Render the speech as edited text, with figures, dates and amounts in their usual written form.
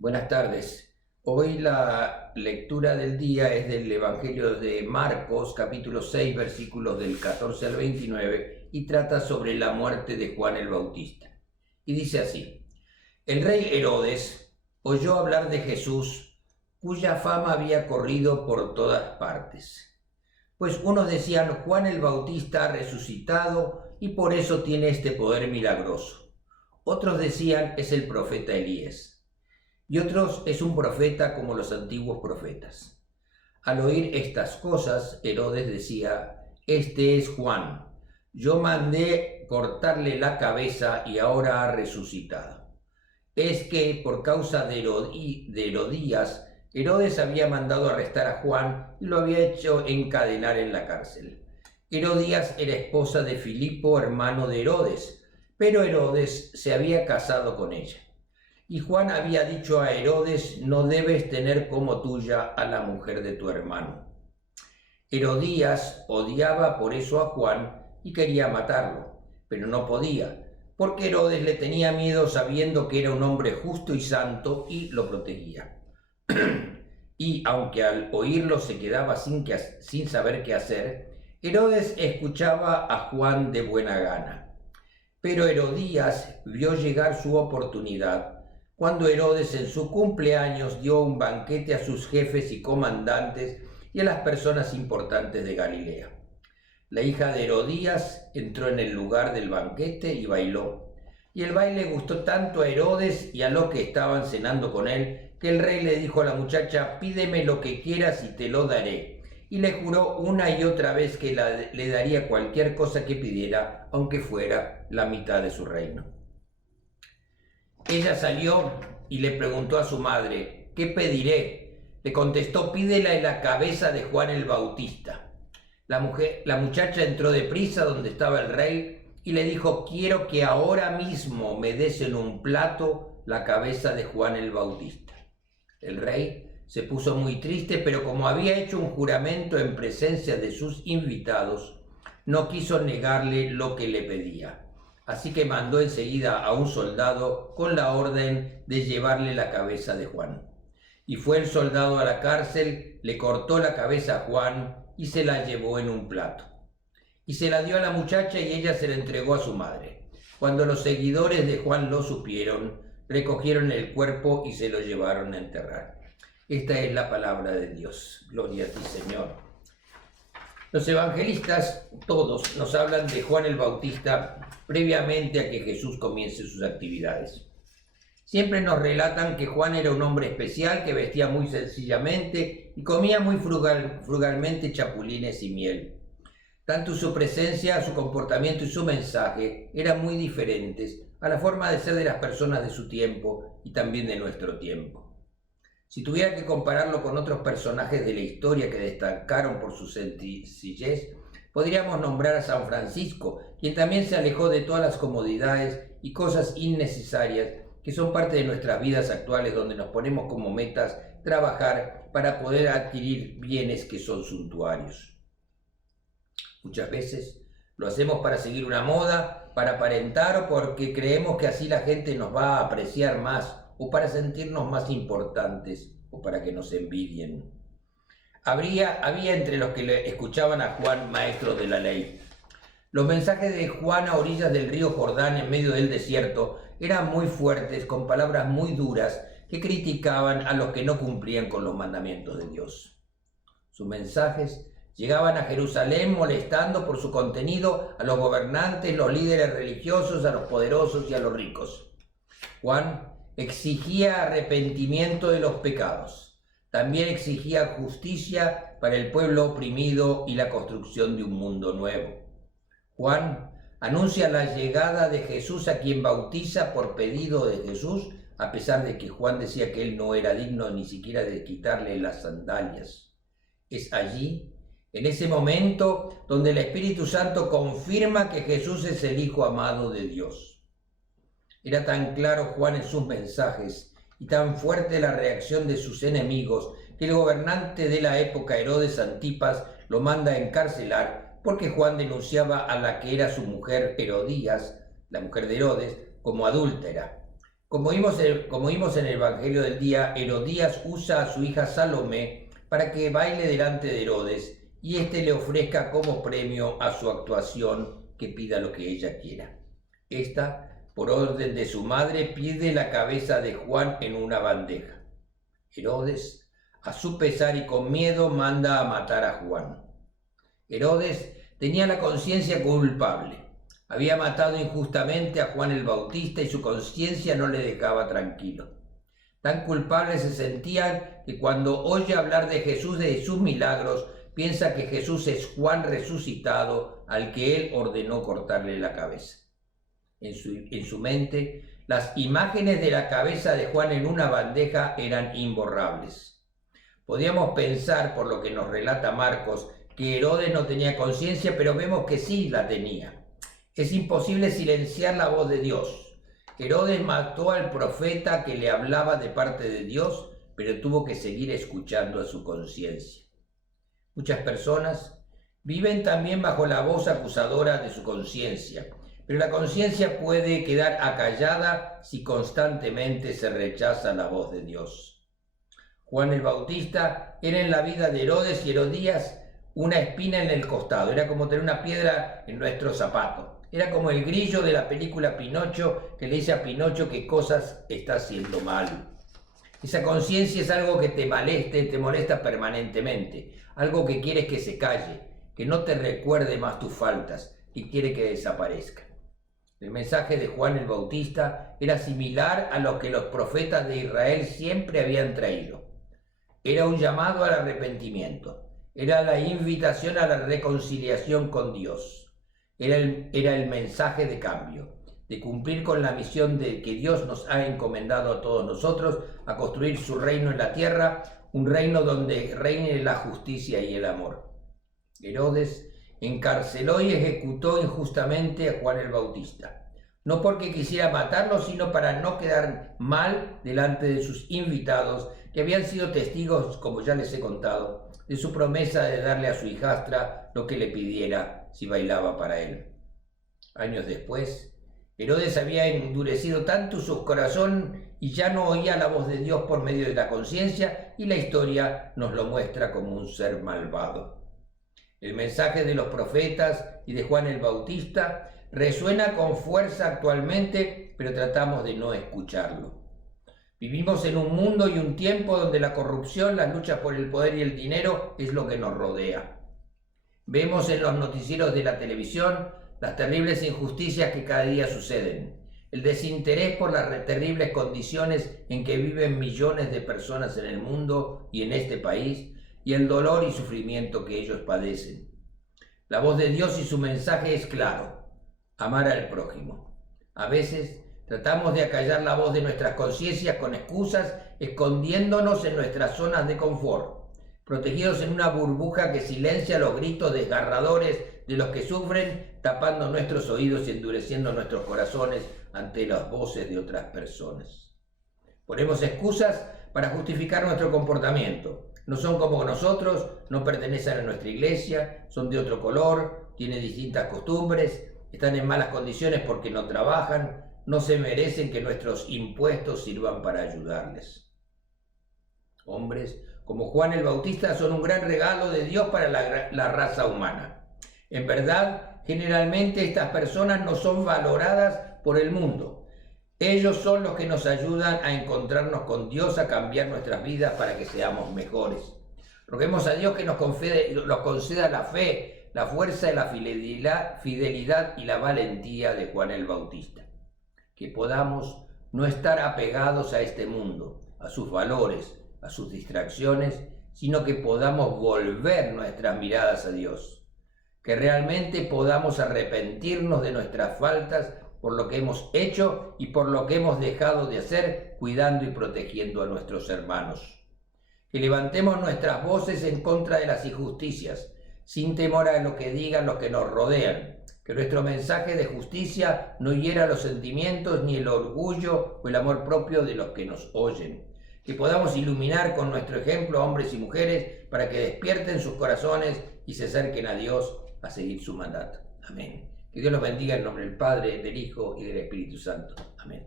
Buenas tardes. Hoy la lectura del día es del Evangelio de Marcos, capítulo 6, versículos del 14 al 29, y trata sobre la muerte de Juan el Bautista. Y dice así: El rey Herodes oyó hablar de Jesús, cuya fama había corrido por todas partes. Pues unos decían: Juan el Bautista ha resucitado y por eso tiene este poder milagroso. Otros decían: es el profeta Elías. Y otros: es un profeta como los antiguos profetas. Al oír estas cosas, Herodes decía: este es Juan. Yo mandé cortarle la cabeza y ahora ha resucitado. Es que por causa de Herodías, Herodes había mandado arrestar a Juan y lo había hecho encadenar en la cárcel. Herodías era esposa de Filipo, hermano de Herodes, pero Herodes se había casado con ella. Y Juan había dicho a Herodes: no debes tener como tuya a la mujer de tu hermano. Herodías odiaba por eso a Juan y quería matarlo, pero no podía, porque Herodes le tenía miedo sabiendo que era un hombre justo y santo y lo protegía. Y aunque al oírlo se quedaba sin saber qué hacer, Herodes escuchaba a Juan de buena gana. Pero Herodías vio llegar su oportunidad cuando Herodes en su cumpleaños dio un banquete a sus jefes y comandantes y a las personas importantes de Galilea. La hija de Herodías entró en el lugar del banquete y bailó. Y el baile gustó tanto a Herodes y a los que estaban cenando con él, que el rey le dijo a la muchacha: pídeme lo que quieras y te lo daré. Y le juró una y otra vez que le daría cualquier cosa que pidiera, aunque fuera la mitad de su reino. Ella salió y le preguntó a su madre: ¿qué pediré? Le contestó: pídele la cabeza de Juan el Bautista. La muchacha entró deprisa donde estaba el rey y le dijo: quiero que ahora mismo me des en un plato la cabeza de Juan el Bautista. El rey se puso muy triste, pero como había hecho un juramento en presencia de sus invitados, no quiso negarle lo que le pedía. Así que mandó enseguida a un soldado con la orden de llevarle la cabeza de Juan. Y fue el soldado a la cárcel, le cortó la cabeza a Juan y se la llevó en un plato. Y se la dio a la muchacha y ella se la entregó a su madre. Cuando los seguidores de Juan lo supieron, recogieron el cuerpo y se lo llevaron a enterrar. Esta es la palabra de Dios. Gloria a ti, Señor. Los evangelistas, todos, nos hablan de Juan el Bautista previamente a que Jesús comience sus actividades. Siempre nos relatan que Juan era un hombre especial, que vestía muy sencillamente y comía muy frugalmente chapulines y miel. Tanto su presencia, su comportamiento y su mensaje eran muy diferentes a la forma de ser de las personas de su tiempo y también de nuestro tiempo. Si tuviera que compararlo con otros personajes de la historia que destacaron por su sencillez, podríamos nombrar a San Francisco, quien también se alejó de todas las comodidades y cosas innecesarias que son parte de nuestras vidas actuales, donde nos ponemos como metas trabajar para poder adquirir bienes que son suntuarios. Muchas veces lo hacemos para seguir una moda, para aparentar o porque creemos que así la gente nos va a apreciar más, o para sentirnos más importantes, o para que nos envidien. Había entre los que le escuchaban a Juan maestro de la ley. Los mensajes de Juan a orillas del río Jordán, en medio del desierto, eran muy fuertes, con palabras muy duras, que criticaban a los que no cumplían con los mandamientos de Dios. Sus mensajes llegaban a Jerusalén molestando por su contenido a los gobernantes, los líderes religiosos, a los poderosos y a los ricos. Juan exigía arrepentimiento de los pecados. También exigía justicia para el pueblo oprimido y la construcción de un mundo nuevo. Juan anuncia la llegada de Jesús, a quien bautiza por pedido de Jesús, a pesar de que Juan decía que él no era digno ni siquiera de quitarle las sandalias. Es allí, en ese momento, donde el Espíritu Santo confirma que Jesús es el Hijo amado de Dios. Era tan claro Juan en sus mensajes y tan fuerte la reacción de sus enemigos que el gobernante de la época, Herodes Antipas, lo manda a encarcelar porque Juan denunciaba a la que era su mujer Herodías, la mujer de Herodes, como adúltera. Como vimos en el Evangelio del día, Herodías usa a su hija Salomé para que baile delante de Herodes y éste le ofrezca como premio a su actuación que pida lo que ella quiera. Esta, por orden de su madre, pide la cabeza de Juan en una bandeja. Herodes, a su pesar y con miedo, manda a matar a Juan. Herodes tenía la conciencia culpable. Había matado injustamente a Juan el Bautista y su conciencia no le dejaba tranquilo. Tan culpable se sentían que cuando oye hablar de Jesús y de sus milagros, piensa que Jesús es Juan resucitado al que él ordenó cortarle la cabeza. En su mente, las imágenes de la cabeza de Juan en una bandeja eran imborrables. Podíamos pensar, por lo que nos relata Marcos, que Herodes no tenía conciencia, pero vemos que sí la tenía. Es imposible silenciar la voz de Dios. Herodes mató al profeta que le hablaba de parte de Dios, pero tuvo que seguir escuchando a su conciencia. Muchas personas viven también bajo la voz acusadora de su conciencia, pero la conciencia puede quedar acallada si constantemente se rechaza la voz de Dios. Juan el Bautista era en la vida de Herodes y Herodías una espina en el costado, era como tener una piedra en nuestro zapato. Era como el grillo de la película Pinocho que le dice a Pinocho qué cosas está haciendo mal. Esa conciencia es algo que te molesta permanentemente, algo que quieres que se calle, que no te recuerde más tus faltas y quiere que desaparezca. El mensaje de Juan el Bautista era similar a lo que los profetas de Israel siempre habían traído. Era un llamado al arrepentimiento, era la invitación a la reconciliación con Dios. Era el mensaje de cambio, de cumplir con la misión de que Dios nos ha encomendado a todos nosotros, a construir su reino en la tierra, un reino donde reine la justicia y el amor. Herodes encarceló y ejecutó injustamente a Juan el Bautista, no porque quisiera matarlo, sino para no quedar mal delante de sus invitados, que habían sido testigos, como ya les he contado, de su promesa de darle a su hijastra lo que le pidiera si bailaba para él. Años después, Herodes había endurecido tanto su corazón y ya no oía la voz de Dios por medio de la conciencia, y la historia nos lo muestra como un ser malvado. El mensaje de los profetas y de Juan el Bautista resuena con fuerza actualmente, pero tratamos de no escucharlo. Vivimos en un mundo y un tiempo donde la corrupción, las luchas por el poder y el dinero es lo que nos rodea. Vemos en los noticieros de la televisión las terribles injusticias que cada día suceden, el desinterés por las terribles condiciones en que viven millones de personas en el mundo y en este país, y el dolor y sufrimiento que ellos padecen. La voz de Dios y su mensaje es claro: amar al prójimo. A veces tratamos de acallar la voz de nuestras conciencias con excusas, escondiéndonos en nuestras zonas de confort, protegidos en una burbuja que silencia los gritos desgarradores de los que sufren, tapando nuestros oídos y endureciendo nuestros corazones ante las voces de otras personas. Ponemos excusas para justificar nuestro comportamiento. No son como nosotros, no pertenecen a nuestra iglesia, son de otro color, tienen distintas costumbres, están en malas condiciones porque no trabajan, no se merecen que nuestros impuestos sirvan para ayudarles. Hombres como Juan el Bautista son un gran regalo de Dios para la raza humana. En verdad, generalmente estas personas no son valoradas por el mundo. Ellos son los que nos ayudan a encontrarnos con Dios, a cambiar nuestras vidas para que seamos mejores. Roguemos a Dios que nos conceda la fe, la fuerza, la fidelidad y la valentía de Juan el Bautista. Que podamos no estar apegados a este mundo, a sus valores, a sus distracciones, sino que podamos volver nuestras miradas a Dios. Que realmente podamos arrepentirnos de nuestras faltas por lo que hemos hecho y por lo que hemos dejado de hacer, cuidando y protegiendo a nuestros hermanos. Que levantemos nuestras voces en contra de las injusticias, sin temor a lo que digan los que nos rodean. Que nuestro mensaje de justicia no hiera los sentimientos ni el orgullo o el amor propio de los que nos oyen. Que podamos iluminar con nuestro ejemplo a hombres y mujeres para que despierten sus corazones y se acerquen a Dios a seguir su mandato. Amén. Que Dios los bendiga en nombre del Padre, del Hijo y del Espíritu Santo. Amén.